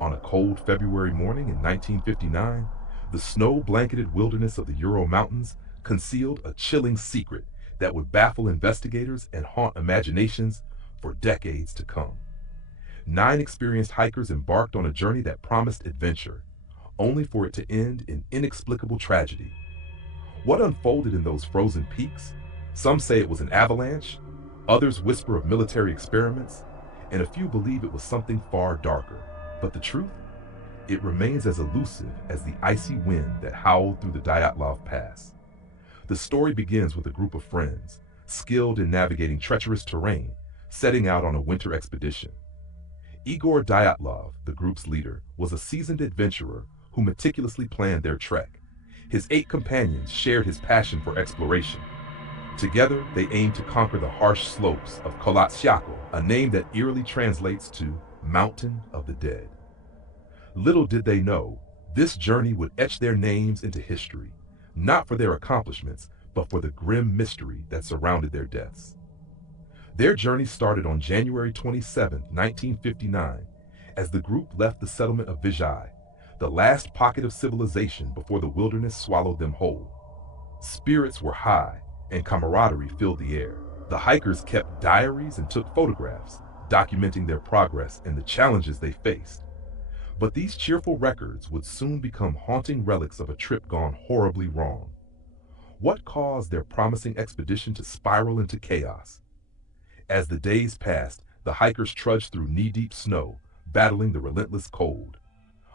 On a cold February morning in 1959, the snow-blanketed wilderness of the Ural Mountains concealed a chilling secret that would baffle investigators and haunt imaginations for decades to come. 9 experienced hikers embarked on a journey that promised adventure, only for it to end in inexplicable tragedy. What unfolded in those frozen peaks? Some say it was an avalanche, others whisper of military experiments, and a few believe it was something far darker. But the truth? It remains as elusive as the icy wind that howled through the Dyatlov Pass. The story begins with a group of friends, skilled in navigating treacherous terrain, setting out on a winter expedition. Igor Dyatlov, the group's leader, was a seasoned adventurer who meticulously planned their trek. His 8 companions shared his passion for exploration. Together, they aimed to conquer the harsh slopes of Kolatsyako, a name that eerily translates to Mountain of the Dead. Little did they know, this journey would etch their names into history, not for their accomplishments, but for the grim mystery that surrounded their deaths. Their journey started on January 27, 1959, as the group left the settlement of Vizhai, the last pocket of civilization before the wilderness swallowed them whole. Spirits were high, and camaraderie filled the air. The hikers kept diaries and took photographs, documenting their progress and the challenges they faced. But these cheerful records would soon become haunting relics of a trip gone horribly wrong. What caused their promising expedition to spiral into chaos? As the days passed, the hikers trudged through knee-deep snow, battling the relentless cold.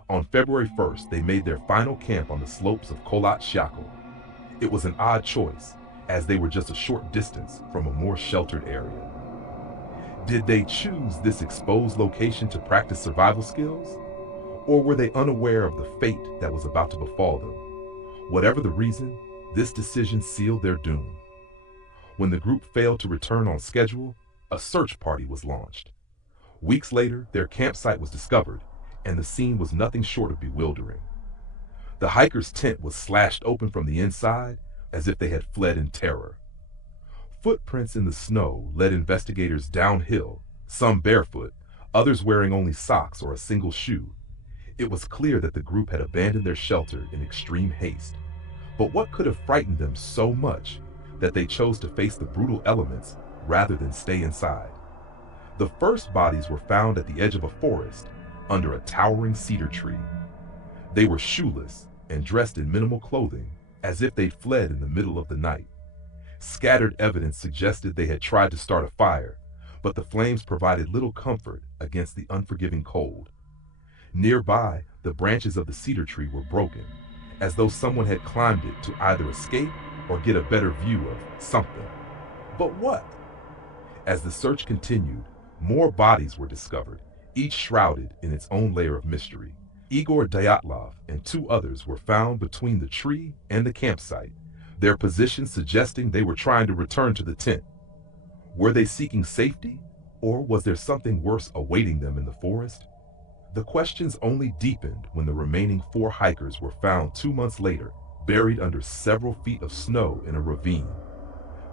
On February 1st, they made their final camp on the slopes of Kolatsyako. It was an odd choice, as they were just a short distance from a more sheltered area. Did they choose this exposed location to practice survival skills? Or were they unaware of the fate that was about to befall them? Whatever the reason, this decision sealed their doom. When the group failed to return on schedule, a search party was launched. Weeks later, their campsite was discovered, and the scene was nothing short of bewildering. The hikers' tent was slashed open from the inside, as if they had fled in terror. Footprints in the snow led investigators downhill, some barefoot, others wearing only socks or a single shoe. It was clear that the group had abandoned their shelter in extreme haste. But what could have frightened them so much that they chose to face the brutal elements rather than stay inside? The first bodies were found at the edge of a forest, under a towering cedar tree. They were shoeless and dressed in minimal clothing, as if they'd fled in the middle of the night. Scattered evidence suggested they had tried to start a fire, but the flames provided little comfort against the unforgiving cold. Nearby, the branches of the cedar tree were broken, as though someone had climbed it to either escape or get a better view of something. But what? As the search continued, more bodies were discovered, each shrouded in its own layer of mystery. Igor Dyatlov and 2 others were found between the tree and the campsite, their positions suggesting they were trying to return to the tent. Were they seeking safety, or was there something worse awaiting them in the forest? The questions only deepened when the remaining 4 hikers were found 2 months later, buried under several feet of snow in a ravine.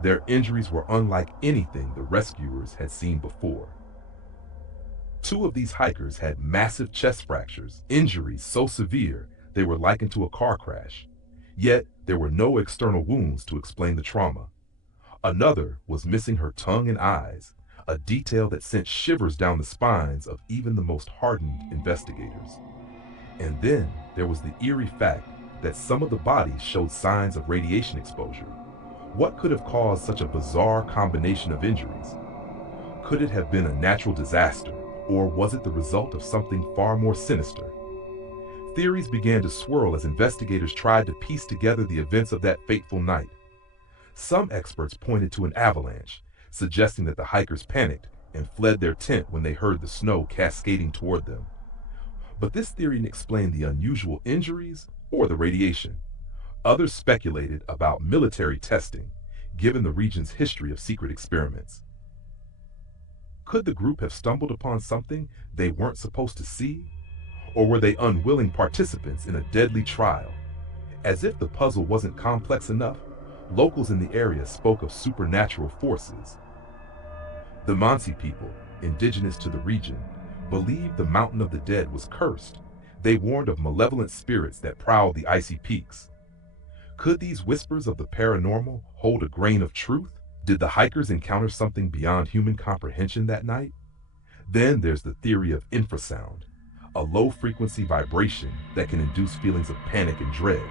Their injuries were unlike anything the rescuers had seen before. 2 of these hikers had massive chest fractures, injuries so severe they were likened to a car crash. Yet, there were no external wounds to explain the trauma. Another was missing her tongue and eyes, a detail that sent shivers down the spines of even the most hardened investigators. And then there was the eerie fact that some of the bodies showed signs of radiation exposure. What could have caused such a bizarre combination of injuries? Could it have been a natural disaster, or was it the result of something far more sinister? Theories began to swirl as investigators tried to piece together the events of that fateful night. Some experts pointed to an avalanche, suggesting that the hikers panicked and fled their tent when they heard the snow cascading toward them. But this theory didn't explain the unusual injuries or the radiation. Others speculated about military testing, given the region's history of secret experiments. Could the group have stumbled upon something they weren't supposed to see? Or were they unwilling participants in a deadly trial? As if the puzzle wasn't complex enough, locals in the area spoke of supernatural forces. The Mansi people, indigenous to the region, believed the Mountain of the Dead was cursed. They warned of malevolent spirits that prowled the icy peaks. Could these whispers of the paranormal hold a grain of truth? Did the hikers encounter something beyond human comprehension that night? Then there's the theory of infrasound, a low-frequency vibration that can induce feelings of panic and dread.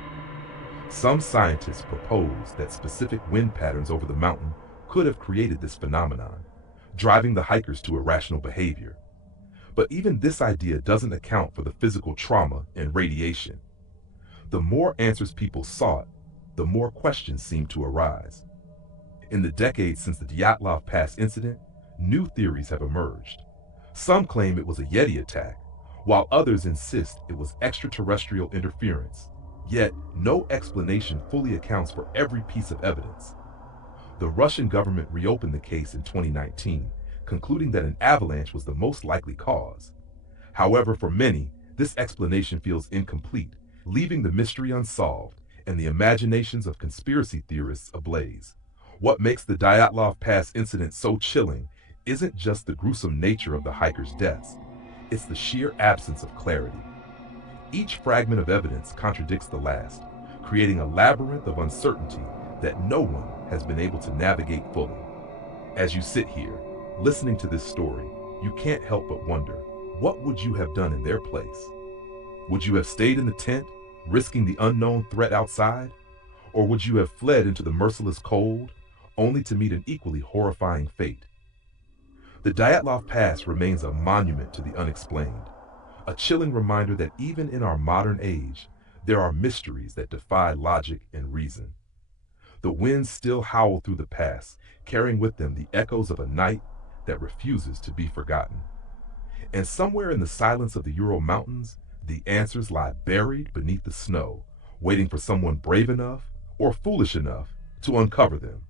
Some scientists propose that specific wind patterns over the mountain could have created this phenomenon, driving the hikers to irrational behavior. But even this idea doesn't account for the physical trauma and radiation. The more answers people sought, the more questions seemed to arise. In the decades since the Dyatlov Pass incident, new theories have emerged. Some claim it was a Yeti attack, while others insist it was extraterrestrial interference. Yet, no explanation fully accounts for every piece of evidence. The Russian government reopened the case in 2019, concluding that an avalanche was the most likely cause. However, for many, this explanation feels incomplete, leaving the mystery unsolved and the imaginations of conspiracy theorists ablaze. What makes the Dyatlov Pass incident so chilling isn't just the gruesome nature of the hikers' deaths, it's the sheer absence of clarity. Each fragment of evidence contradicts the last, creating a labyrinth of uncertainty that no one has been able to navigate fully. As you sit here, listening to this story, you can't help but wonder, what would you have done in their place? Would you have stayed in the tent, risking the unknown threat outside? Or would you have fled into the merciless cold, only to meet an equally horrifying fate? The Dyatlov Pass remains a monument to the unexplained, a chilling reminder that even in our modern age, there are mysteries that defy logic and reason. The winds still howl through the pass, carrying with them the echoes of a night that refuses to be forgotten. And somewhere in the silence of the Ural Mountains, the answers lie buried beneath the snow, waiting for someone brave enough or foolish enough to uncover them.